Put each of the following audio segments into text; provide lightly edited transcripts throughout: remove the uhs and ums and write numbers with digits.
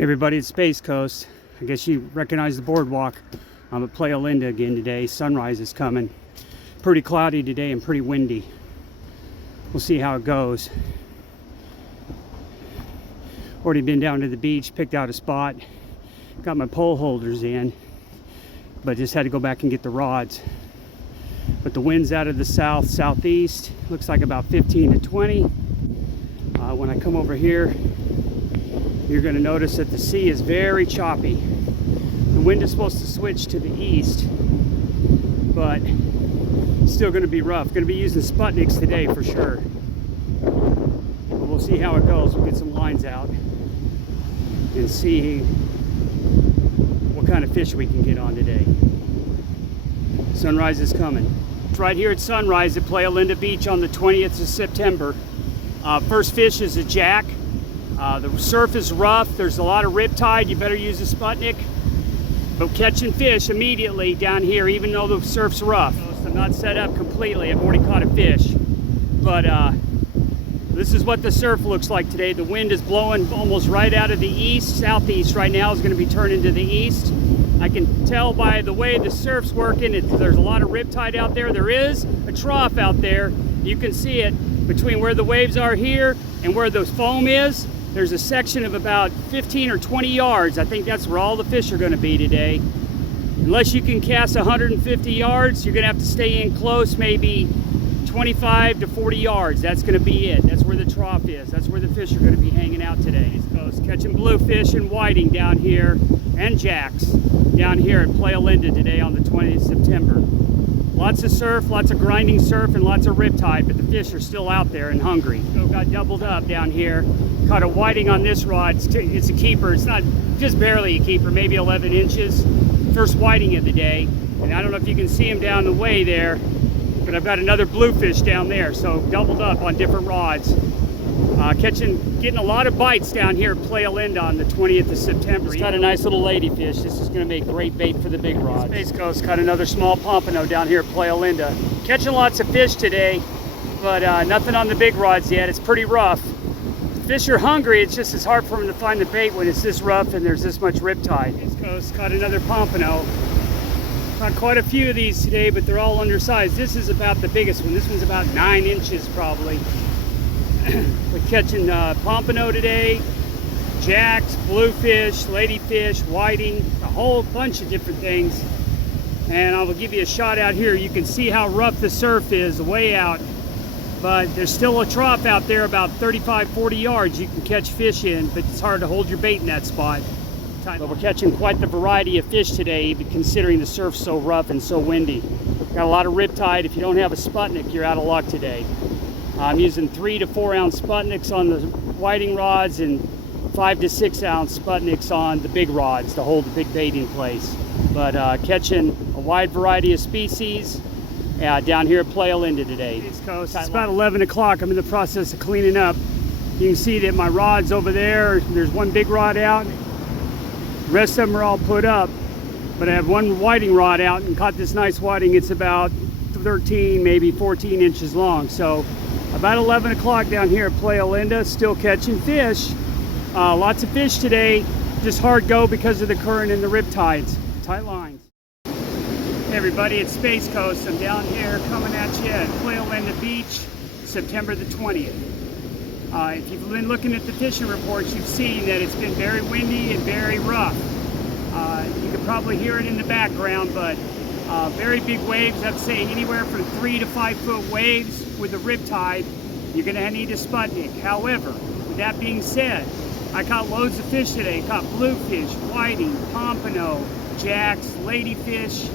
Hey everybody, it's Space Coast. I guess you recognize the boardwalk. I'm at Playalinda again today. Sunrise is coming. Pretty cloudy today and pretty windy. We'll see how it goes. Already been down to the beach, picked out a spot. Got my pole holders in, but just had to go back and get the rods. But the wind's out of the southeast. Looks like about 15 to 20. When I come over here, you're going to notice that the sea is very choppy. The wind is supposed to switch to the east, but it's still going to be rough. Going to be using Sputniks today for sure. But we'll see how it goes. We'll get some lines out and see what kind of fish we can get on today. Sunrise is coming. It's right here at sunrise at Playalinda Beach on the 20th of September. First fish is a jack. The surf is rough. There's a lot of riptide. You better use a Sputnik. But catching fish immediately down here, even though the surf's rough. I'm not set up completely. I've already caught a fish. But this is what the surf looks like today. The wind is blowing almost right out of the east. Southeast right now is going to be turning to the east. I can tell by the way the surf's working. There's a lot of riptide out there. There is a trough out there. You can see it between where the waves are here and where the foam is. There's a section of about 15 or 20 yards. I think that's where all the fish are going to be today. Unless you can cast 150 yards, you're going to have to stay in close, maybe 25 to 40 yards. That's going to be it. That's where the trough is. That's where the fish are going to be hanging out today. East Coast, catching bluefish and whiting down here, and jacks down here at Playalinda today on the 20th of September. Lots of surf, lots of grinding surf, and lots of riptide, but the fish are still out there and hungry. So got doubled up down here. Caught a whiting on this rod. It's a keeper. It's not just barely a keeper, maybe 11 inches. First whiting of the day. And I don't know if you can see him down the way there, but I've got another bluefish down there. So doubled up on different rods. Getting a lot of bites down here at Playalinda on the 20th of September. It's got a nice little ladyfish. This is going to make great bait for the big rods. Space Coast caught another small pompano down here at Playalinda. Catching lots of fish today, but nothing on the big rods yet. It's pretty rough. Fish are hungry. It's just as hard for them to find the bait when it's this rough and there's this much riptide. Space Coast caught another pompano. Caught quite a few of these today, but they're all undersized. This is about the biggest one. This one's about 9 inches probably. We're catching pompano today, jacks, bluefish, ladyfish, whiting, a whole bunch of different things. And I will give you a shot out here. You can see how rough the surf is way out, but there's still a trough out there about 35-40 yards you can catch fish in, but it's hard to hold your bait in that spot. But we're catching quite the variety of fish today, even considering the surf's so rough and so windy. Got a lot of riptide. If you don't have a Sputnik, you're out of luck today. I'm using 3 to 4 ounce Sputniks on the whiting rods and 5 to 6 ounce Sputniks on the big rods to hold the big bait in place. But catching a wide variety of species down here at Playalinda today. East Coast. It's about 11 o'clock. I'm in the process of cleaning up. You can see that my rod's over there. There's one big rod out. The rest of them are all put up. But I have one whiting rod out and caught this nice whiting. It's about 13, maybe 14 inches long. So about 11 o'clock down here at Playalinda, still catching fish. Lots of fish today, just hard go because of the current and the riptides. Tight lines. Hey everybody, it's Space Coast. I'm down here coming at you at Playalinda Beach, September the 20th. If you've been looking at the fishing reports, you've seen that it's been very windy and very rough. You can probably hear it in the background, but very big waves. I'd say anywhere from 3 to 5 foot waves with a riptide. You're going to need a Sputnik. However, with that being said, I caught loads of fish today. Caught bluefish, whiting, pompano, jacks, ladyfish.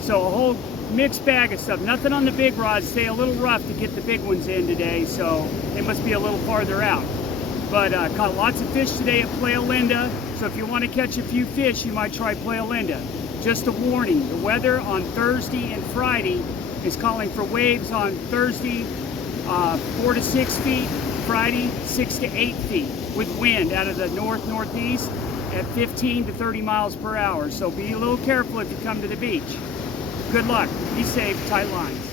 So a whole mixed bag of stuff. Nothing on the big rods. Stay a little rough to get the big ones in today, so they must be a little farther out. But caught lots of fish today at Playalinda. So if you want to catch a few fish, you might try Playalinda. Just a warning, the weather on Thursday and Friday is calling for waves on Thursday 4 to 6 feet, Friday 6 to 8 feet, with wind out of the northeast at 15 to 30 miles per hour. So be a little careful if you come to the beach. Good luck, be safe, tight lines.